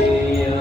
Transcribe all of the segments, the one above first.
Hallelujah.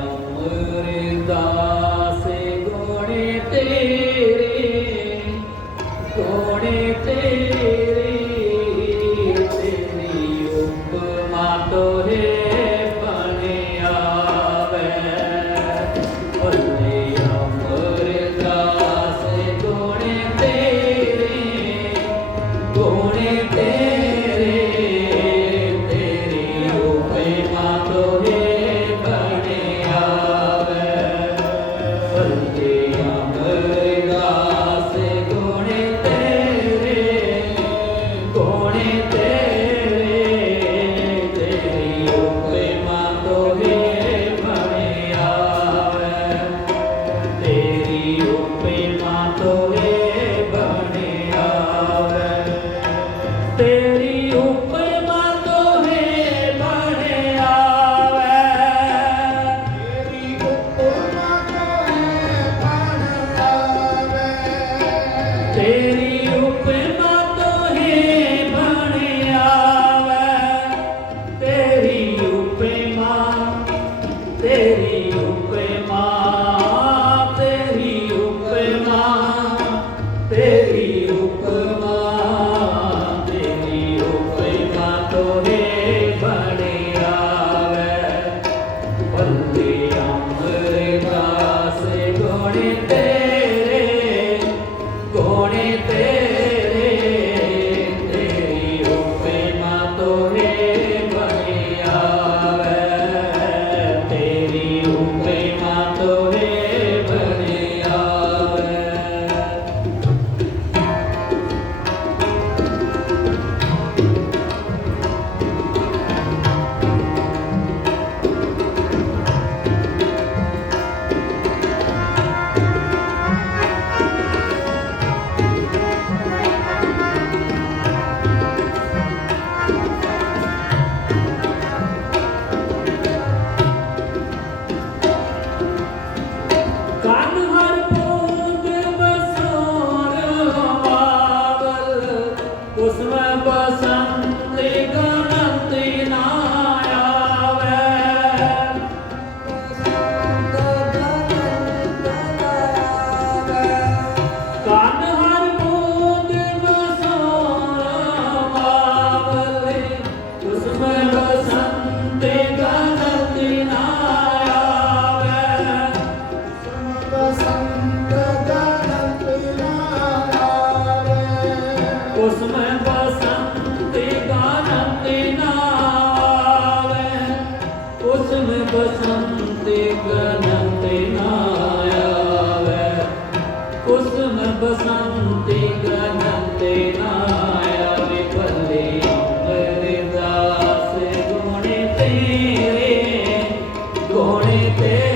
corre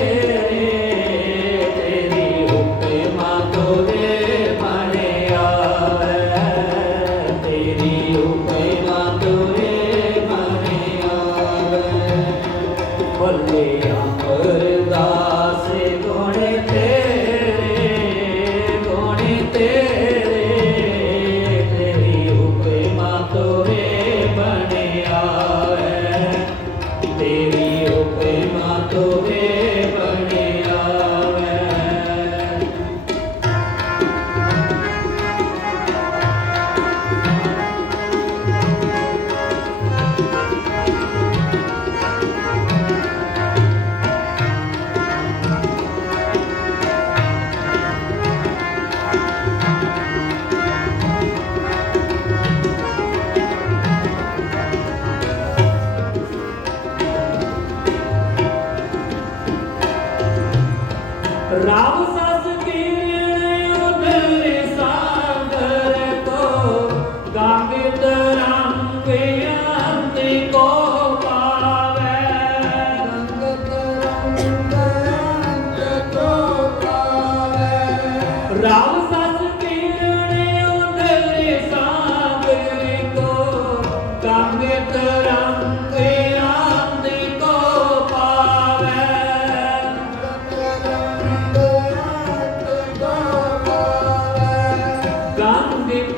ਰੰਗ ਅੰਤ ਕੋ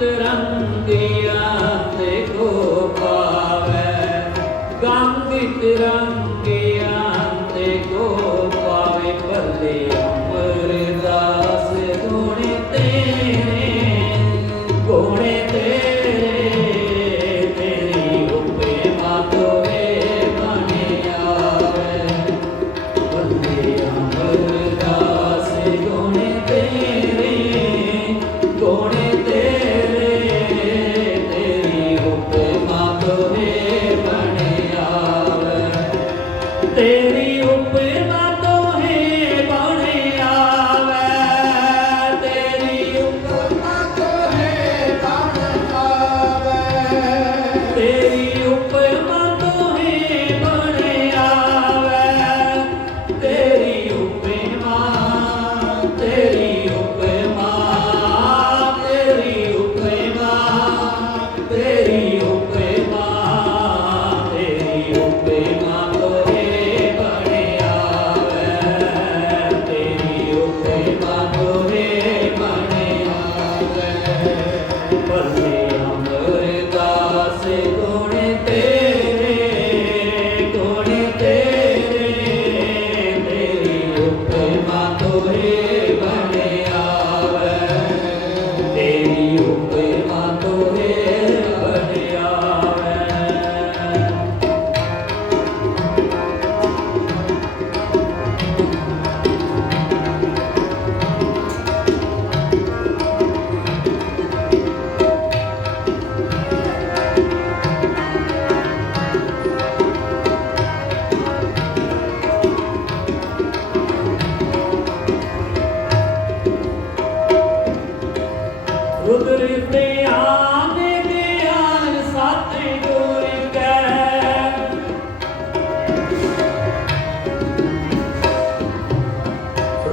ਰੰਗਿਆ ਤੇ ਕੋ ਪਾਵੇ ਗੰਗਿਤ ਰੰਗਿਆ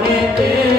れて